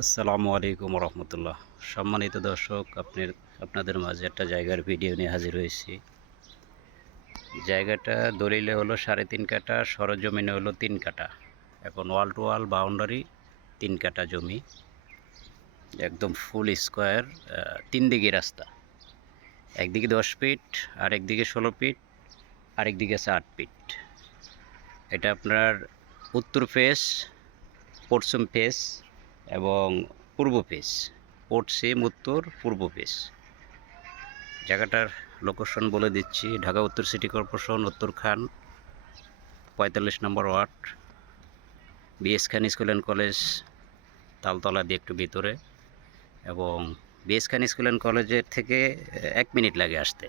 আসসালামু আলাইকুম রহমতুল্লাহ। সম্মানিত দর্শক, আপনাদের মাঝে একটা জায়গার ভিডিও নিয়ে হাজির হয়েছি। জায়গাটা দলিলে হলো 3.5 কাঠা, সরজমিনে হলো 3 কাঠা। এখন ওয়াল টু ওয়াল বাউন্ডারি 3 কাঠা জমি, একদম ফুল স্কোয়ার। 3 দিকে রাস্তা, একদিকে 10 ফিট, আরেকদিকে 16 ফিট, আরেকদিকে আছে 8 ফিট। এটা আপনার উত্তর ফেস, পশ্চিম ফেস এবং পূর্ব ফেস। পশ্চিম, উত্তর, পূর্ব ফেস। জায়গাটার লোকেশন বলে দিচ্ছি: Dhaka Uttar city corporation, Uttarkhan, 45 number ward, B S Khan school and college Taltala দিয়ে একটু ভিতরে, এবং বিএস খান স্কুল অ্যান্ড কলেজের থেকে 1 মিনিট লাগে আসতে।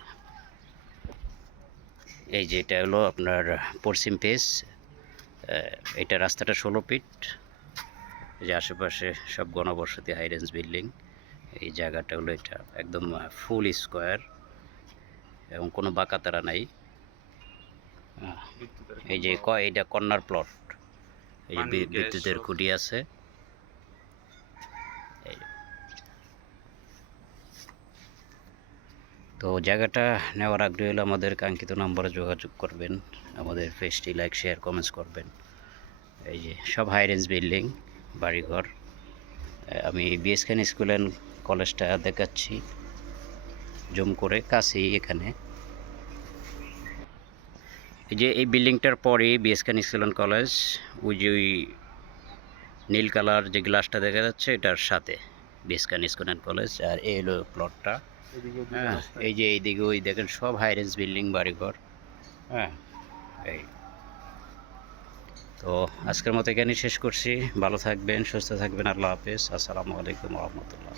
এই যে এটা হলো আপনার পশ্চিম ফেস। এটা রাস্তাটা 16 ফিট। এই যে আশেপাশে সব ঘনবসতি, হাই রেঞ্জ বিল্ডিং। এই জায়গাটা হলো এটা একদম ফুল স্কোয়ার এবং কোনো বাঁকাতারা নাই। এই যে এটা কর্নার প্লট। এই যে বিদ্যুতের খুঁটি আছে। তো জায়গাটা নেওয়ার আগ্রহী হলে আমাদের কাঙ্ক্ষিত নম্বরে যোগাযোগ করবেন। আমাদের পেজটি লাইক, শেয়ার, কমেন্টস করবেন। এই যে সব হাই রেঞ্জ বিল্ডিং, বাড়িঘর। আমি বিএস খান স্কুল অ্যান্ড কলেজটা দেখাচ্ছি জুম করে, কাছেই এখানে। এই যে এই বিল্ডিংটার পরে BS Khan school and college. ওই যে ওই নীল কালার যে গ্লাসটা দেখা যাচ্ছে, এটার সাথে B S Khan school and college. আর এই হলো প্লটটা। হ্যাঁ, এই যে এইদিকে ওই দেখেন সব হাই রেঞ্জ বিল্ডিং, বাড়িঘর। হ্যাঁ, এই তো আজকের মতো এখানেই শেষ করছি। ভালো থাকবেন, সুস্থ থাকবেন। আল্লাহ হাফেজ। আসসালামু আলাইকুম রহমতুল্লাহ।